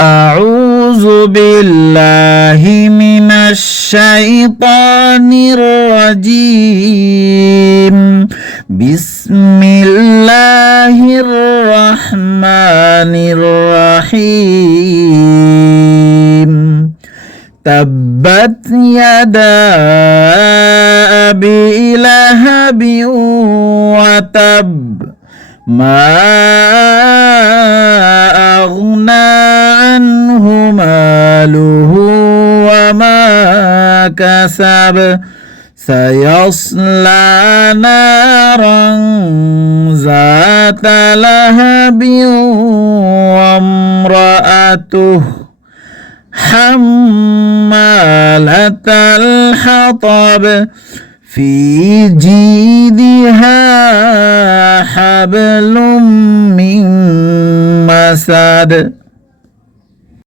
أعوذ بالله من الشيطان الرجيم بسم الله الرحمن الرحيم تبت يدا أبي لهب وتب ما أغنى عنه ماله وما كسب سيصلى نارا ذات لهب وامرأته حمالة الحطب في جيدها حبل من مسد